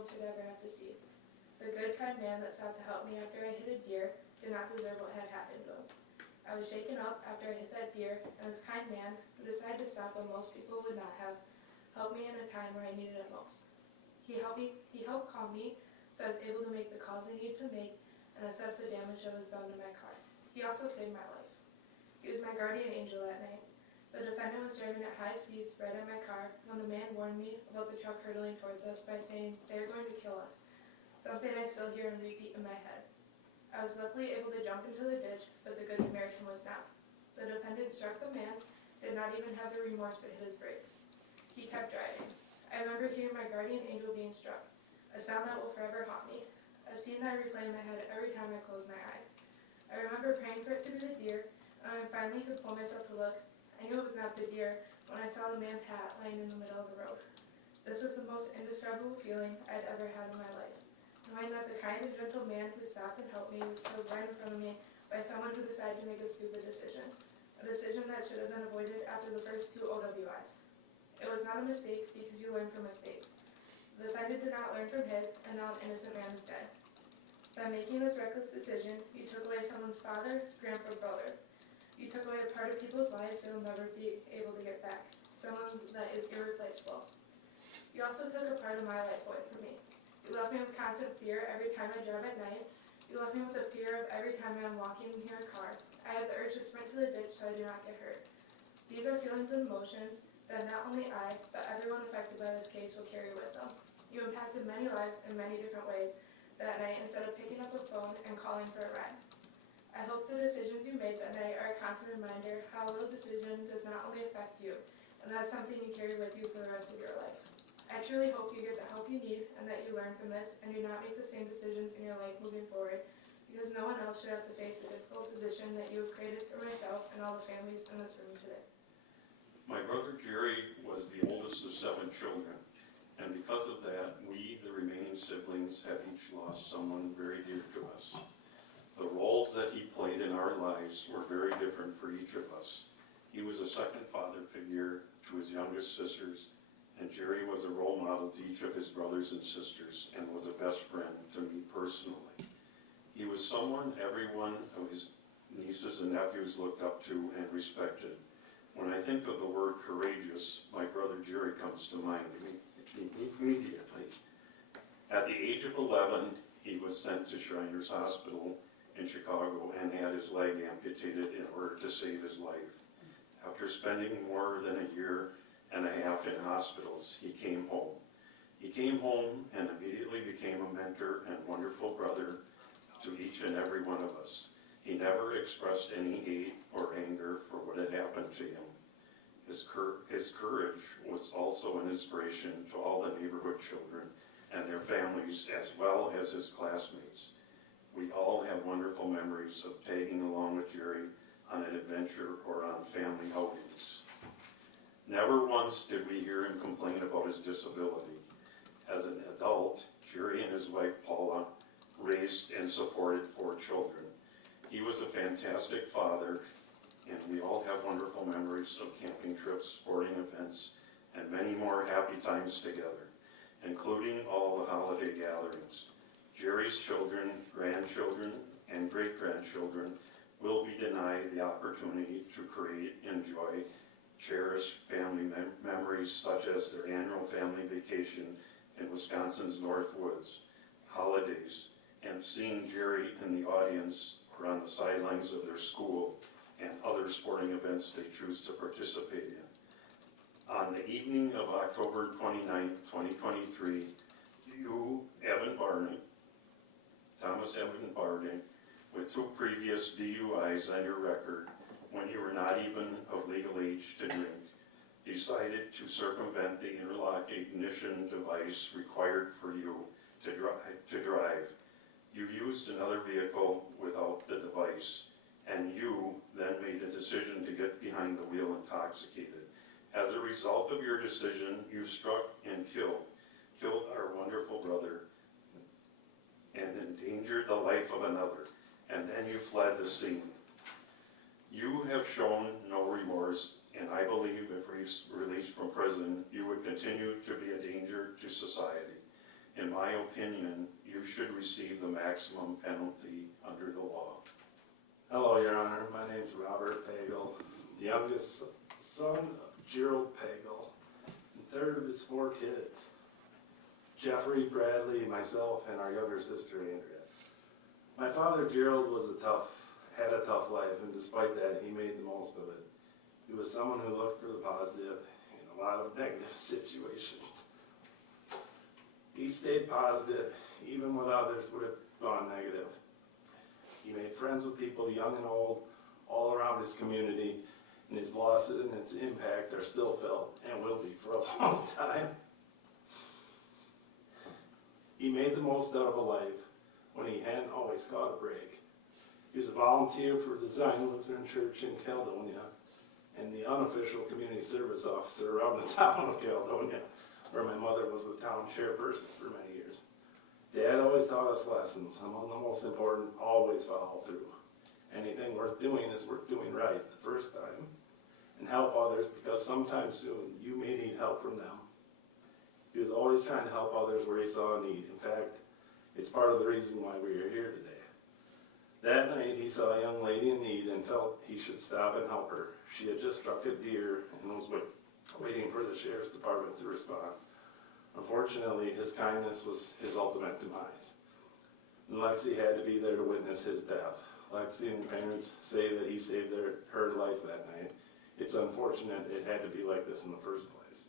world should ever have to see. The good, kind man that stopped to help me after I hit a deer did not deserve what had happened to him. I was shaken up after I hit that deer, and this kind man, who decided to stop when most people would not have, helped me in a time where I needed it most. He helped calm me, so I was able to make the calls I needed to make and assess the damage that was done to my car. He also saved my life. He was my guardian angel that night. The defendant was driving at high speeds right at my car when the man warned me about the truck hurtling towards us by saying, "They are going to kill us," something I still hear and repeat in my head. I was luckily able to jump into the ditch, but the Good Samaritan was not. The defendant struck the man, did not even have the remorse to hit his brakes. He kept driving. I remember hearing my guardian angel being struck, a sound that will forever haunt me, a scene that I replay in my head every time I close my eyes. I remember praying for it to be the deer, and when I finally could pull myself to look, I knew it was not the deer when I saw the man's hat lying in the middle of the road. This was the most indescribable feeling I had ever had in my life, knowing that the kind and gentle man who stopped and helped me was killed right in front of me by someone who decided to make a stupid decision, a decision that should have been avoided after the first 2 OWIs. It was not a mistake because you learn from mistakes. The defendant did not learn from his, and now an innocent man is dead. By making this reckless decision, you took away someone's father, grandpa, brother. You took away a part of people's lives they will never be able to get back, someone that is irreplaceable. You also took a part of my life away from me. You left me with constant fear every time I drive at night. You left me with the fear of every time I am walking near a car. I have the urge to sprint to the ditch so I do not get hurt. These are feelings and emotions that not only I, but everyone affected by this case will carry with them. You impacted many lives in many different ways that night instead of picking up a phone and calling for a ride. I hope the decisions you made that night are a constant reminder how a little decision does not only affect you, and that's something you carry with you for the rest of your life. I truly hope you get the help you need and that you learn from this and do not make the same decisions in your life moving forward, because no one else should have to face the difficult position that you have created for myself and all the families in this room today. My brother Jerry was the oldest of 7 children, and because of that, we, the remaining siblings, have each lost someone very dear to us. The roles that he played in our lives were very different for each of us. He was a second father figure to his youngest sisters, and Jerry was a role model to each of his brothers and sisters and was a best friend to me personally. He was someone every one of his nieces and nephews looked up to and respected. When I think of the word courageous, my brother Jerry comes to mind immediately. At the age of 11, he was sent to Shriners Hospital in Chicago and had his leg amputated in order to save his life. After spending more than a year and a half in hospitals, he came home. He came home and immediately became a mentor and wonderful brother to each and every one of us. He never expressed any hate or anger for what had happened to him. His courage was also an inspiration to all the neighborhood children and their families, as well as his classmates. We all have wonderful memories of tagging along with Jerry on an adventure or on family outings. Never once did we hear him complain about his disability. As an adult, Jerry and his wife Paula raised and supported 4 children. He was a fantastic father, and we all have wonderful memories of camping trips, sporting events, and many more happy times together, including all the holiday gatherings. Jerry's children, grandchildren, and great-grandchildren will be denied the opportunity to create, enjoy, cherish family memories such as their annual family vacation in Wisconsin's North Woods, holidays, and seeing Jerry in the audience or on the sidelines of their school and other sporting events they choose to participate in. On the evening of October 29th, 2023, you, Thomas Evan Barnick, with 2 previous DUIs on your record when you were not even of legal age to drink, decided to circumvent the interlock ignition device required for you to drive. You used another vehicle without the device, and you then made a decision to get behind the wheel intoxicated. As a result of your decision, you struck and killed our wonderful brother and endangered the life of another, and then you fled the scene. You have shown no remorse, and I believe if released from prison, you would continue to be a danger to society. In in my opinion, you should receive the maximum penalty under the law. Hello, Your Honor. My name's Robert Pagel, the youngest son of Gerald Pagel, and third of his 4 kids. Jeffrey, Bradley, myself, and our younger sister, Andrea. My father, Gerald, had a tough life, and despite that, he made the most of it. He was someone who looked for the positive in a lot of negative situations. He stayed positive, even when others would have gone negative. He made friends with people young and old, all around his community, and his losses and its impact are still felt, and will be for a long time. He made the most out of a life when he hadn't always caught a break. He was a volunteer for Design Lutheran Church in Caledonia, and the unofficial community service officer around the town of Caledonia, where my mother was the town chairperson for many years. Dad always taught us lessons. Among the most important, always follow through. Anything worth doing is worth doing right the first time, and help others, because sometime soon you may need help from them. He was always trying to help others where he saw a need. In fact, it's part of the reason why we are here today. That night he saw a young lady in need and felt he should stop and help her. She had just struck a deer and was waiting for the sheriff's department to respond. Unfortunately, his kindness was his ultimate demise, and Lexi had to be there to witness his death. Lexi and her parents say that he saved her life that night. It's unfortunate it had to be like this in the first place.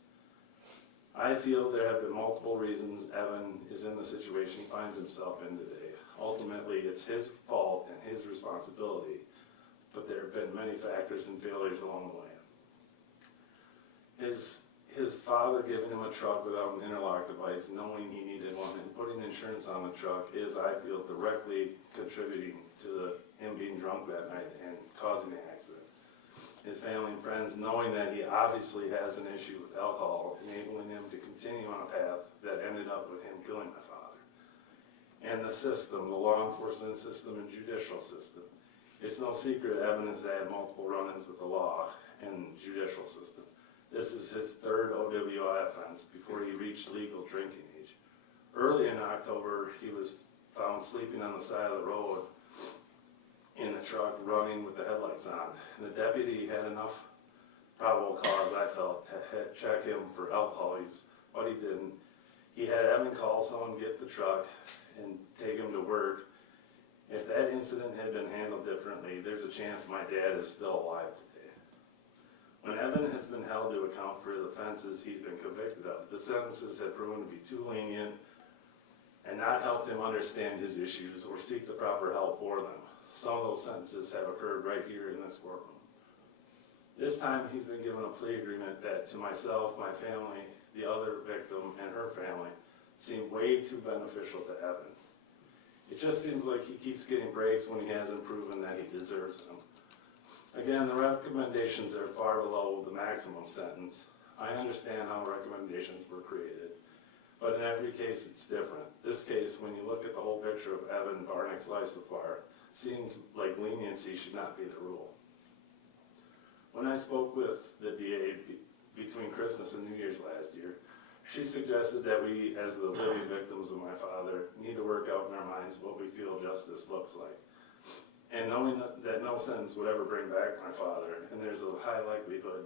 I feel there have been multiple reasons Evan is in the situation he finds himself in today. Ultimately, it's his fault and his responsibility, but there have been many factors and failures along the way. His father giving him a truck without an interlock device, knowing he needed one, and putting insurance on the truck is, I feel, directly contributing to him being drunk that night and causing the accident. His family and friends, knowing that he obviously has an issue with alcohol, enabling him to continue on a path that ended up with him killing my father. And the system, the law enforcement system and judicial system. It's no secret Evan has had multiple run-ins with the law and judicial system. This is his 3rd OWI offense before he reached legal drinking age. Early in October, he was found sleeping on the side of the road in the truck, running with the headlights on. And the deputy had enough probable cause, I felt, to check him for alcohol use, but he didn't. He had Evan call someone, get the truck, and take him to work. If that incident had been handled differently, there's a chance my dad is still alive today. When Evan has been held to account for the offenses he's been convicted of, the sentences have proven to be too lenient and not helped him understand his issues or seek the proper help for them. Some of those sentences have occurred right here in this courtroom. This time he's been given a plea agreement that to myself, my family, the other victim, and her family seemed way too beneficial to Evan. It just seems like he keeps getting breaks when he hasn't proven that he deserves them. Again, the recommendations are far below the maximum sentence. I understand how recommendations were created, but in every case it's different. This case, when you look at the whole picture of Evan Barnick's life so far, seems like leniency should not be the rule. When I spoke with the DA between Christmas and New Year's last year, she suggested that we, as the living victims of my father, need to work out in our minds what we feel justice looks like. And knowing that no sentence would ever bring back my father, and there's a high likelihood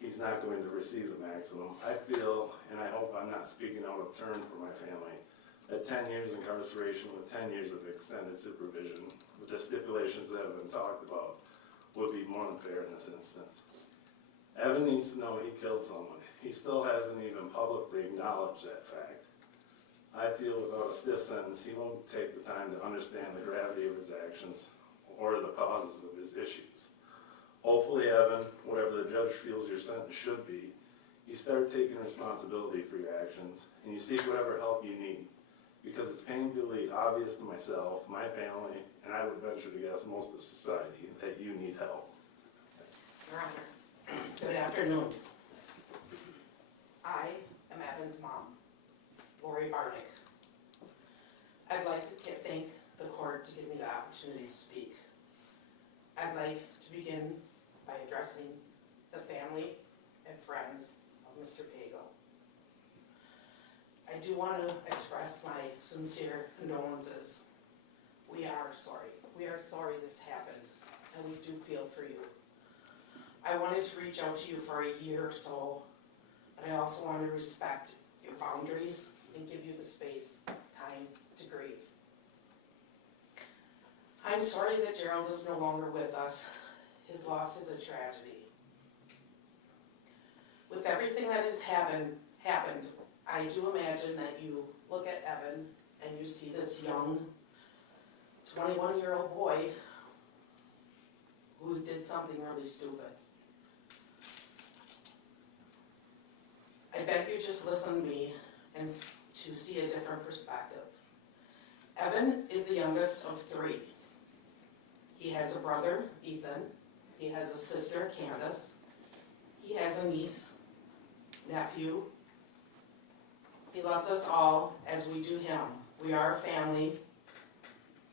he's not going to receive the maximum, I feel, and I hope I'm not speaking out of turn for my family, that 10 years incarceration with 10 years of extended supervision, with the stipulations that have been talked about, would be more than fair in this instance. Evan needs to know he killed someone. He still hasn't even publicly acknowledged that fact. I feel without a stiff sentence, he won't take the time to understand the gravity of his actions or the causes of his issues. Hopefully, Evan, whatever the judge feels your sentence should be, you start taking responsibility for your actions, and you seek whatever help you need. Because it's painfully obvious to myself, my family, and I would venture to guess most of society, that you need help. Your Honor, good afternoon. I am Evan's mom, Lori Barnick. I'd like to thank the court to give me the opportunity to speak. I'd like to begin by addressing the family and friends of Mr. Pagel. I I do want to express my sincere condolences. We are sorry. We are sorry this happened, and we do feel for you. I wanted to reach out to you for a year or so, but I also want to respect your boundaries and give you the space, time to grieve. I'm sorry that Gerald is no longer with us. His loss is a tragedy. With everything that has happened, I do imagine that you look at Evan and you see this young 21-year-old boy who did something really stupid. I beg you just listen to me and to see a different perspective. Evan is the youngest of 3. He has a brother, Ethan. He has a sister, Candace. He has a niece, nephew. He loves us all as we do him. We are a family,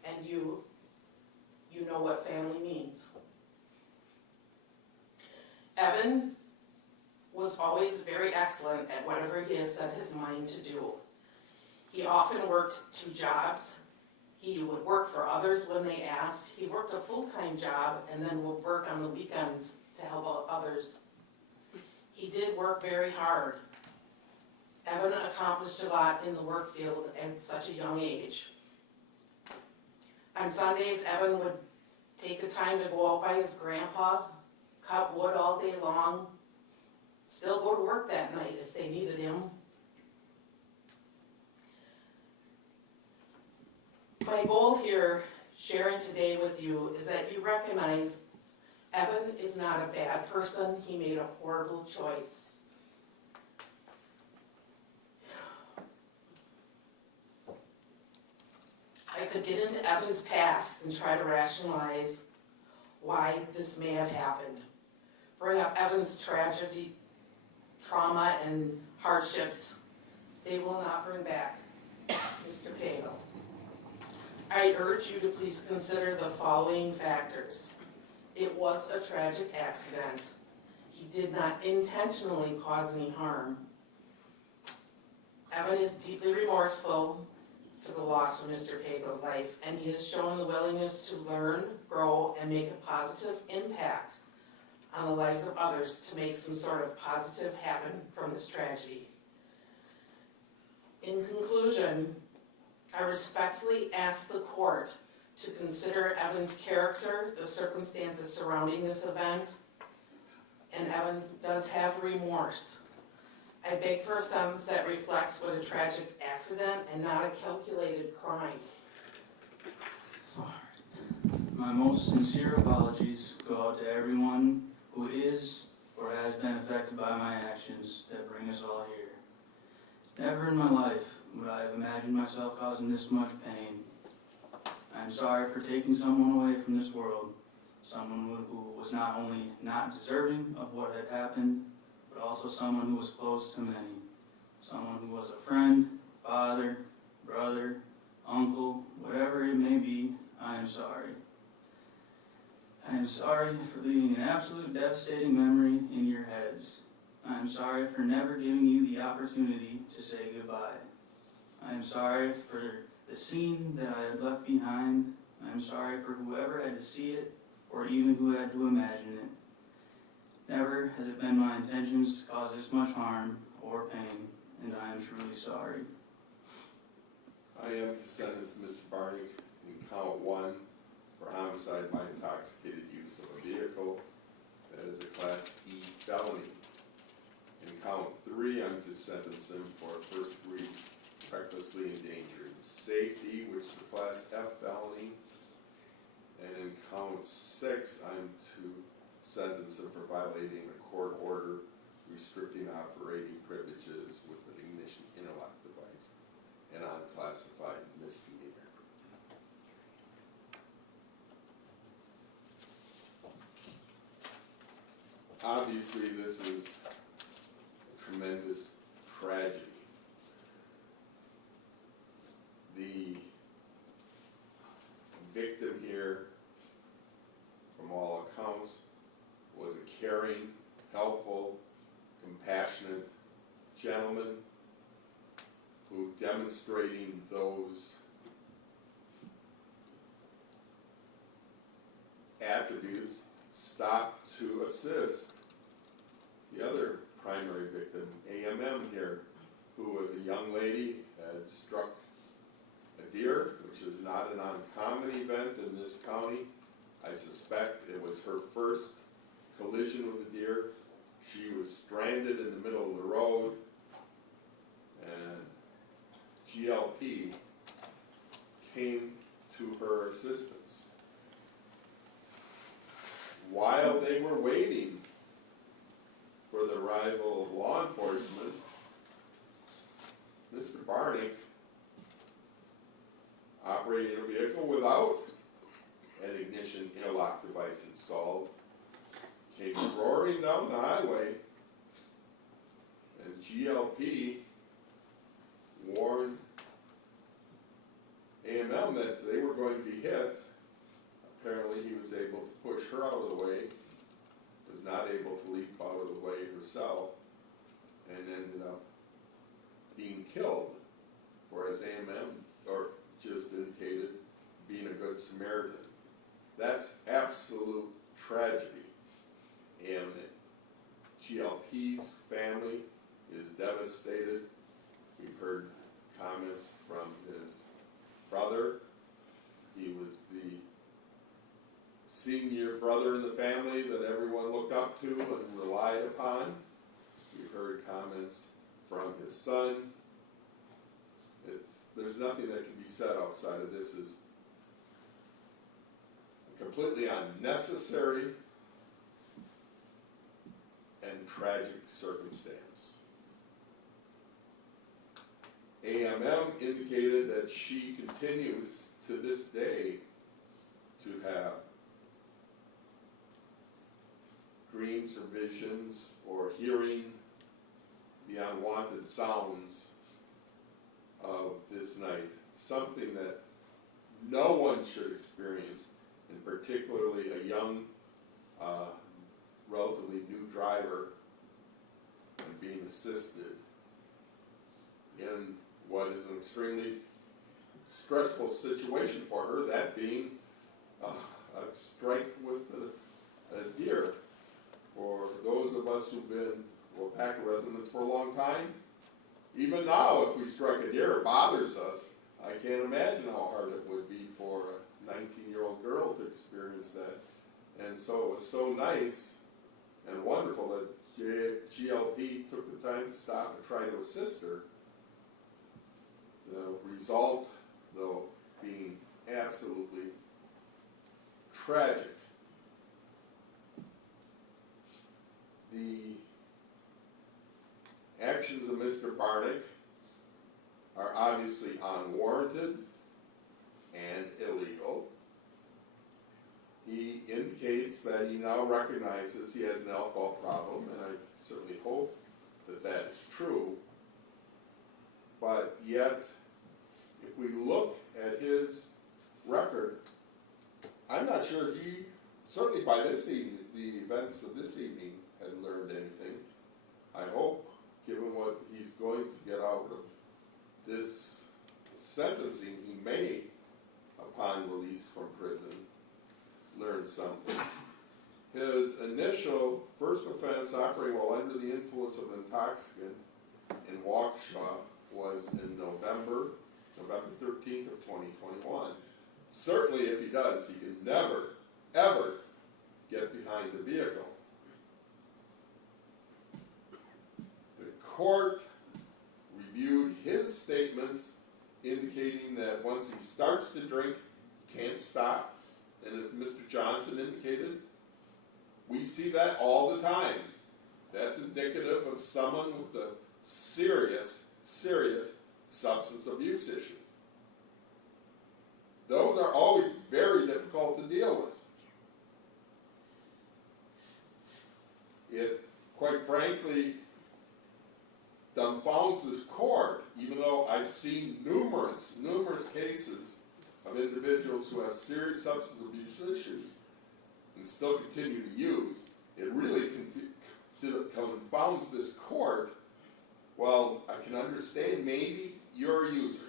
and you know what family means. Evan was always very excellent at whatever he has set his mind to do. He often worked 2 jobs. He would work for others when they asked. He worked a full-time job and then would work on the weekends to help out others. He did work very hard. Evan accomplished a lot in the work field at such a young age. On Sundays, Evan would take the time to go out by his grandpa, cut wood all day long, still go to work that night if they needed him. My goal here, sharing today with you, is that you recognize Evan is not a bad person. He made a horrible choice. I could get into Evan's past and try to rationalize why this may have happened. Bring up Evan's tragedy, trauma, and hardships. They will not bring back Mr. Pagel. I urge you to please consider the following factors. It was a tragic accident. He did not intentionally cause any harm. Evan is deeply remorseful for the loss of Mr. Pagel's life, and he has shown the willingness to learn, grow, and make a positive impact on the lives of others to make some sort of positive happen from this tragedy. In conclusion, I respectfully ask the court to consider Evan's character, the circumstances surrounding this event, and Evan does have remorse. I beg for a sentence that reflects what a tragic accident and not a calculated crime. My most sincere apologies go out to everyone who is or has been affected by my actions that bring us all here. Never in my life would I have imagined myself causing this much pain. I am sorry for taking someone away from this world, someone who was not only not deserving of what had happened, but also someone who was close to many, someone who was a friend, father, brother, uncle, whatever it may be. I am sorry. I am sorry for leaving an absolute devastating memory in your heads. I am sorry for never giving you the opportunity to say goodbye. I am sorry for the scene that I had left behind. I am sorry for whoever had to see it, or even who had to imagine it. Never has it been my intentions to cause this much harm or pain, and I am truly sorry. I am to sentence Mr. Barnick in count 1 for homicide by intoxicated use of a vehicle. That is a Class E felony. In count 3, I'm to sentence him for first degree recklessly endangering safety, which is a Class F felony. And in count 6, I'm to sentence him for violating a court order restricting operating privileges with an ignition interlock device, an unclassified misdemeanor. Obviously, this is a tremendous tragedy. The victim here, from all accounts, was a caring, helpful, compassionate gentleman who demonstrating those attributes, stopped to assist the other primary victim, AMM here, who was a young lady, had struck a deer, which is not an uncommon event in this county. I suspect it was her first collision with a deer. She was stranded in the middle of the road, and GLP came to her assistance. While they were waiting for the arrival of law enforcement, Mr. Barnick, operating a vehicle without an ignition interlock device installed, came roaring down the highway, and GLP warned AMM that they were going to be hit. Apparently he was able to push her out of the way, was not able to leap out of the way herself, and ended up being killed for, as AMM or just indicated, being a good Samaritan. That's absolute tragedy. And GLP's family is devastated. We've heard comments from his brother. He was the senior brother in the family that everyone looked up to and relied upon. We've heard comments from his son. There's nothing that can be said outside of this. Is a completely unnecessary and tragic circumstance. AMM indicated that she continues to this day to have dreams or visions or hearing the unwanted sounds of this night, something that no one should experience, and particularly a young, relatively new driver, and being assisted in what is an extremely stressful situation for her, that being a strike with a deer. For those of us who've been Waupaca residents for a long time, even now if we strike a deer, it bothers us. I can't imagine how hard it would be for a 19-year-old girl to experience that. And so it was so nice and wonderful that GLP took the time to stop and try to assist her. The result, though, being absolutely tragic. The actions of Mr. Barnick are obviously unwarranted and illegal. He indicates that he now recognizes he has an alcohol problem, and I certainly hope that that is true. But yet, if we look at his record, I'm not sure he, certainly by this evening, the events of this evening, had learned anything. I hope, given what he's going to get out of this sentencing, he may, upon release from prison, learn something. His initial first offense, operating while under the influence of an intoxicant in Waukesha, was in November 13th of 2021. Certainly if he does, he can never, ever get behind the vehicle. The court reviewed his statements indicating that once he starts to drink, he can't stop. And as Mr. Johnson indicated, we see that all the time. That's indicative of someone with a serious substance abuse issue. Those are always very difficult to deal with. It, quite frankly, dumbfounds this court, even though I've seen numerous cases of individuals who have serious substance abuse issues and still continue to use. It really confounds this court. Well, I can understand maybe you're a user.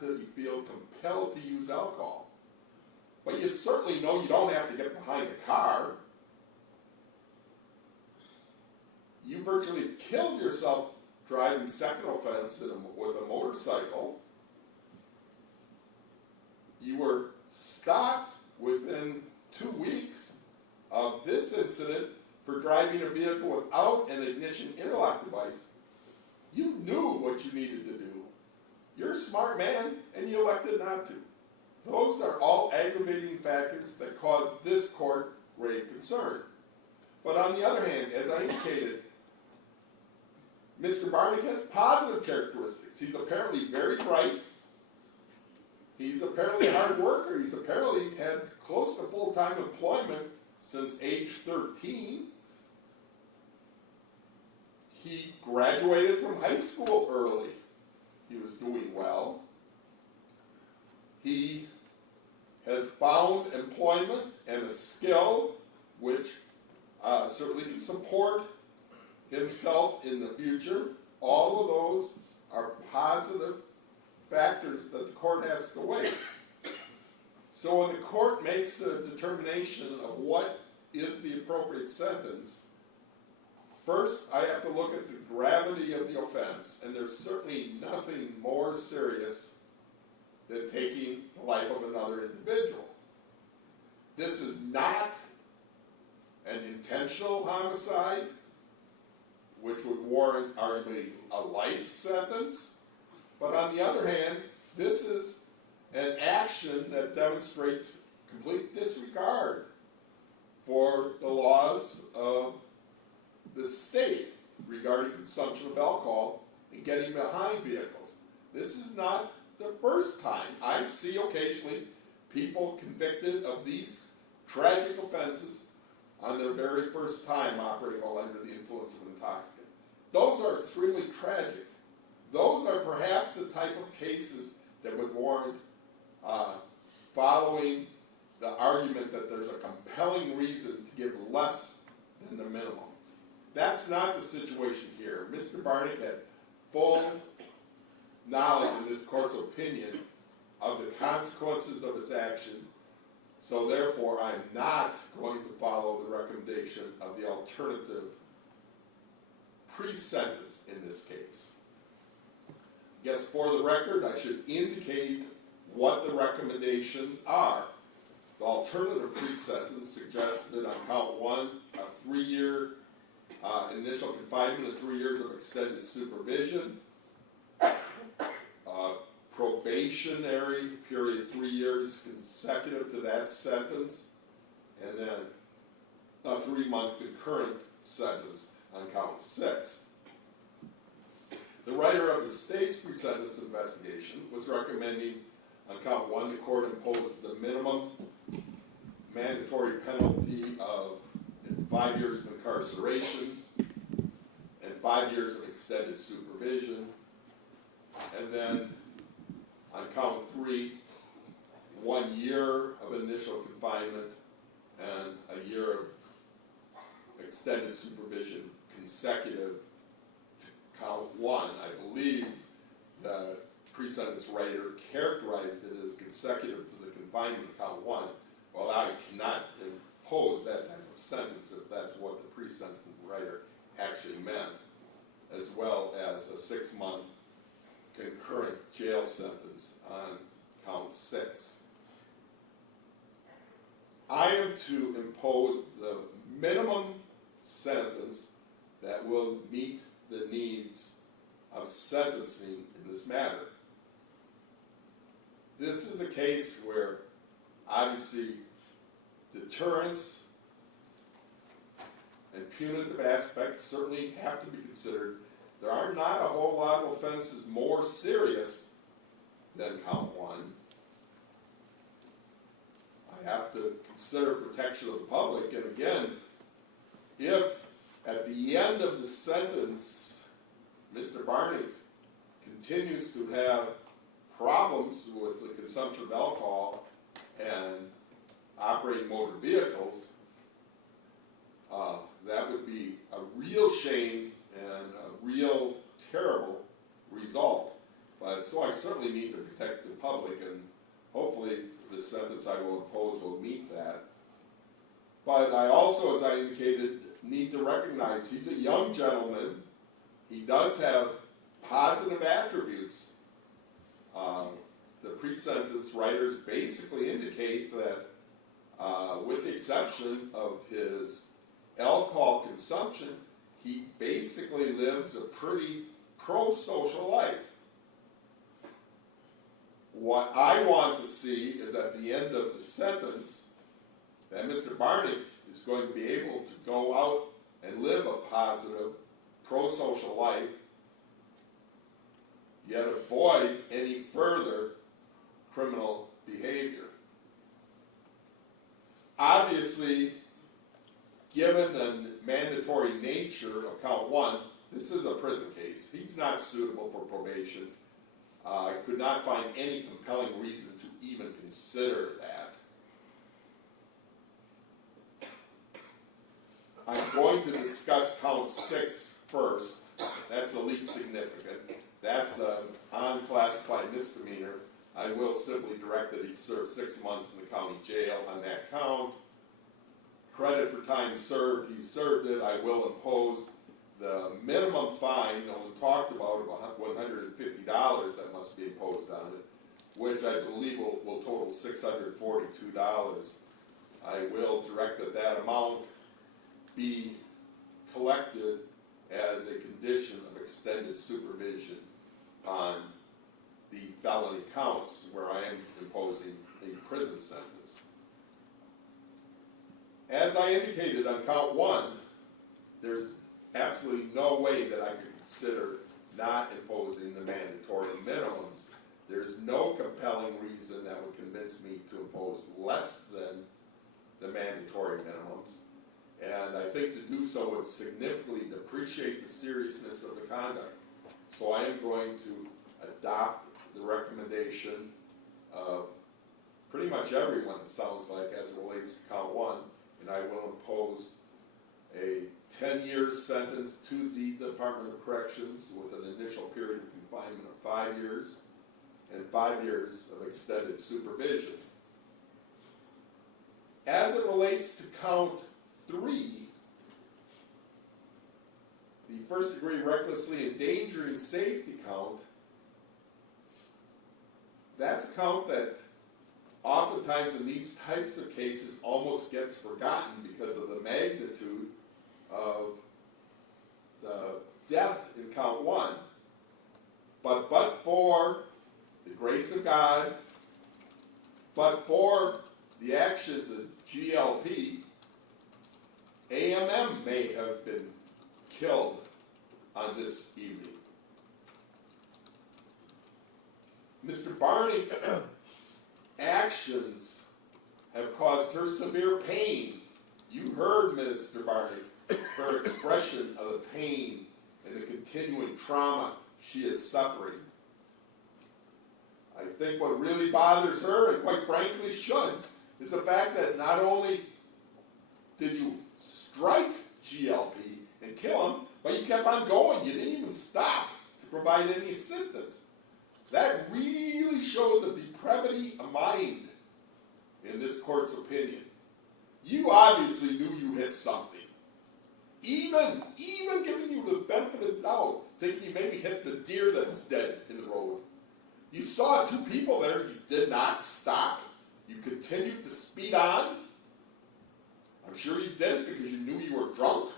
You feel compelled to use alcohol. But you certainly know you don't have to get behind a car. You virtually killed yourself driving second offense with a motorcycle. You were stopped within 2 weeks of this incident for driving a vehicle without an ignition interlock device. You knew what you needed to do. You're a smart man, and you elected not to. Those are all aggravating factors that cause this court grave concern. But on the other hand, as I indicated, Mr. Barnick has positive characteristics. He's apparently very bright. He's apparently a hard worker. He's apparently had close to full-time employment since age 13. He graduated from high school early. He was doing well. He has found employment and a skill which certainly can support himself in the future. All of those are positive factors that the court has to weigh. So when the court makes a determination of what is the appropriate sentence, first I have to look at the gravity of the offense, and there's certainly nothing more serious than taking the life of another individual. This is not an intentional homicide, which would warrant arguably a life sentence. But on the other hand, this is an action that demonstrates complete disregard for the laws of the state regarding consumption of alcohol and getting behind vehicles. This is not the first time. I see occasionally people convicted of these tragic offenses on their very first time operating while under the influence of an intoxicant. Those are extremely tragic. Those are perhaps the type of cases that would warrant following the argument that there's a compelling reason to give less than the minimum. That's not the situation here. Mr. Barnick had full knowledge in this court's opinion of the consequences of his action, so therefore I'm not going to follow the recommendation of the alternative pre-sentence in this case. I guess for the record, I should indicate what the recommendations are. The alternative pre-sentence suggested on count 1 a 3-year initial confinement and 3 years of extended supervision, probationary period 3 years consecutive to that sentence, and then a 3-month concurrent sentence on count 6. The writer of the state's pre-sentence investigation was recommending on count 1 the court impose the minimum mandatory penalty of 5 years of incarceration and 5 years of extended supervision, and then on count 3, 1 year of initial confinement and a year of extended supervision consecutive to count 1. I believe the pre-sentence writer characterized it as consecutive to the confinement of count 1. Well, I cannot impose that type of sentence if that's what the pre-sentence writer actually meant, as well as a 6-month concurrent jail sentence on count 6. I am to impose the minimum sentence that will meet the needs of sentencing in this matter. This is a case where obviously deterrence and punitive aspects certainly have to be considered. There are not a whole lot of offenses more serious than count 1. I have to consider protection of the public, and again, if at the end of the sentence Mr. Barnick continues to have problems with the consumption of alcohol and operating motor vehicles, that would be a real shame and a real terrible result. But, so I certainly need to protect the public, and hopefully the sentence I will impose will meet that. But I also, as I indicated, need to recognize he's a young gentleman. He does have positive attributes. The pre-sentence writers basically indicate that, with the exception of his alcohol consumption, he basically lives a pretty pro-social life. What I want to see is at the end of the sentence that Mr. Barnick is going to be able to go out and live a positive, pro-social life, yet avoid any further criminal behavior. Obviously, given the mandatory nature of count 1, this is a prison case. He's not suitable for probation. I could not find any compelling reason to even consider that. I'm going to discuss count 6 first. That's the least significant. That's an unclassified misdemeanor. I will simply direct that he serve 6 months in the county jail on that count. Credit for time served, he served it. I will impose the minimum fine that we talked about of $150 that must be imposed on it, which I believe will total $642. I will direct that that amount be collected as a condition of extended supervision on the felony counts where I am imposing a prison sentence. As I indicated on count 1, there's absolutely no way that I could consider not imposing the mandatory minimums. There's no compelling reason that would convince me to impose less than the mandatory minimums. And I think to do so would significantly depreciate the seriousness of the conduct. So I am going to adopt the recommendation of pretty much everyone, it sounds like, as it relates to count 1, and I will impose a 10-year sentence to the Department of Corrections with an initial period of confinement of 5 years and 5 years of extended supervision. As it relates to count 3, the first-degree recklessly endangering safety count, that's a count that oftentimes in these types of cases almost gets forgotten because of the magnitude of the death in count 1. But for the grace of God, but for the actions of GLP, AMM may have been killed on this evening. Mr. Barnick actions have caused her severe pain. You heard Mr. Barnick, her expression of the pain and the continuing trauma she is suffering. I think what really bothers her, and quite frankly should, is the fact that not only did you strike GLP and kill him, but you kept on going. You didn't even stop to provide any assistance. That really shows a depravity of mind in this court's opinion. You obviously knew you hit something. Even giving you the benefit of the doubt, thinking you maybe hit the deer that's dead in the road. You saw 2 people there, you did not stop. You continued to speed on. I'm sure you did it because you knew you were drunk.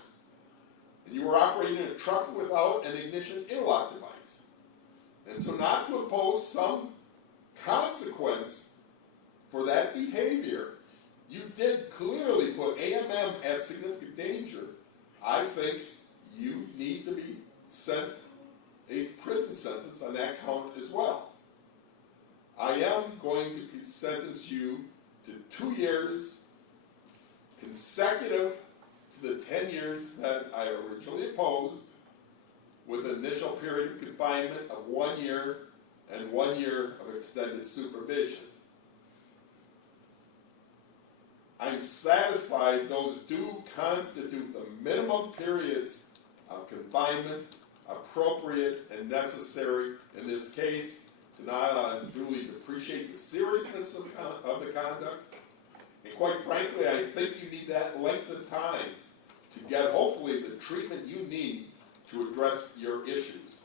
And you were operating a truck without an ignition interlock device. And so not to impose some consequence for that behavior, you did clearly put AMM at significant danger. I think you need to be sent a prison sentence on that count as well. I am going to sentence you to 2 years consecutive to the 10 years that I originally imposed, with an initial period of confinement of 1 year and 1 year of extended supervision. I'm satisfied those do constitute the minimum periods of confinement appropriate and necessary in this case to not unduly depreciate the seriousness of the conduct. And quite frankly, I think you need that length of time to get hopefully the treatment you need to address your issues.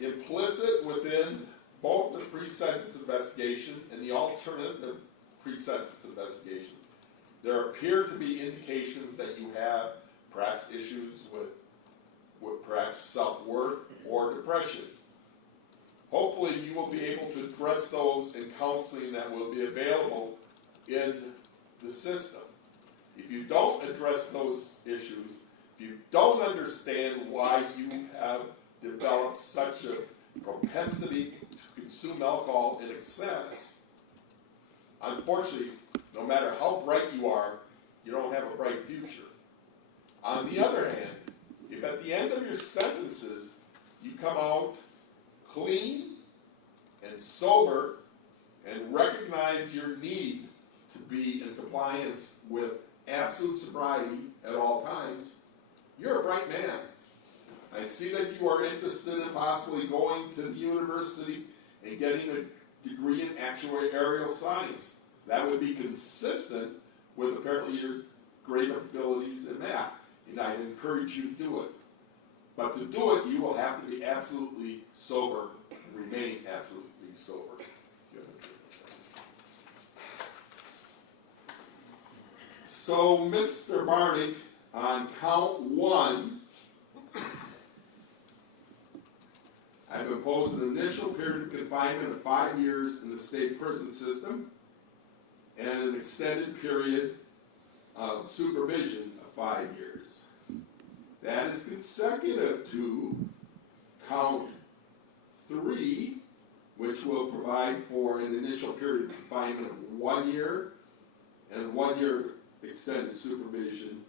Implicit within both the pre-sentence investigation and the alternative pre-sentence investigation, there appear to be indications that you have perhaps issues with perhaps self-worth or depression. Hopefully you will be able to address those in counseling that will be available in the system. If you don't address those issues, if you don't understand why you have developed such a propensity to consume alcohol in excess, unfortunately, no matter how bright you are, you don't have a bright future. On the other hand, if at the end of your sentences you come out clean and sober and recognize your need to be in compliance with absolute sobriety at all times, you're a bright man. I see that you are interested in possibly going to the university and getting a degree in actuarial science. That would be consistent with apparently your great abilities in math, and I'd encourage you to do it. But to do it, you will have to be absolutely sober and remain absolutely sober. So, Mr. Barnick, on count 1, I've imposed an initial period of confinement of 5 years in the state prison system and an extended period of supervision of 5 years. That is consecutive to count 3, which will provide for an initial period of confinement of 1 year and 1 year extended supervision,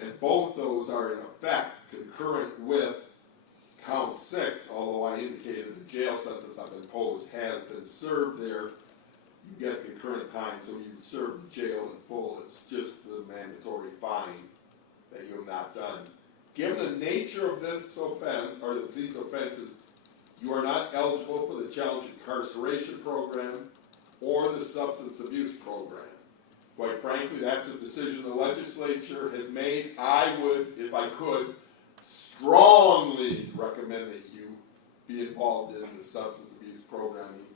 and both those are in effect concurrent with count 6, although I indicated the jail sentence I've imposed has been served there. You get concurrent time, so you serve the jail in full. It's just the mandatory fine that you have not done. Given the nature of this offense, or these offenses, you are not eligible for the challenge incarceration program or the substance abuse program. Quite frankly, that's a decision the legislature has made. I would, if I could, strongly recommend that you be involved in the substance abuse programming,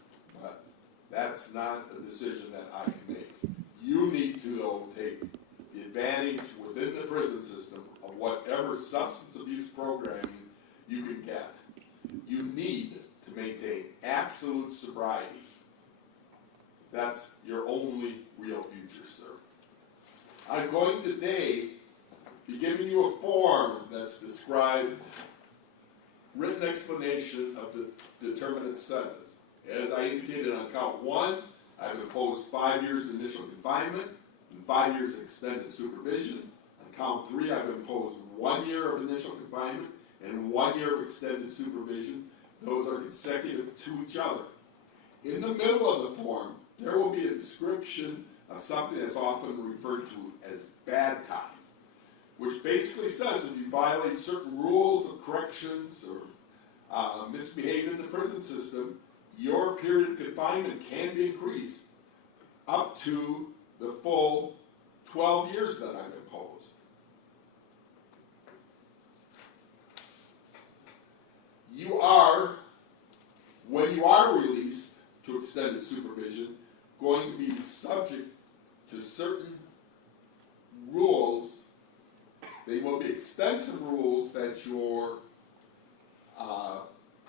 but that's not a decision that I can make. You need to, though, take the advantage within the prison system of whatever substance abuse programming you can get. You need to maintain absolute sobriety. That's your only real future, sir. I'm going today be giving you a form that's described, written explanation of the determinate sentence. As I indicated on count 1, I've imposed 5 years initial confinement and 5 years extended supervision. On count 3, I've imposed 1 year of initial confinement and 1 year of extended supervision. Those are consecutive to each other. In the middle of the form, there will be a description of something that's often referred to as bad time, which basically says if you violate certain rules of corrections or misbehave in the prison system, your period of confinement can be increased up to the full 12 years that I've imposed. You are, when you are released to extended supervision, going to be subject to certain rules. They will be extensive rules that your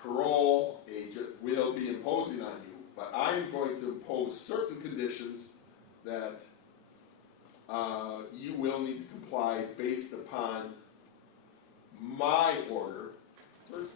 parole agent will be imposing on you, but I am going to impose certain conditions that you will need to comply based upon my order. First,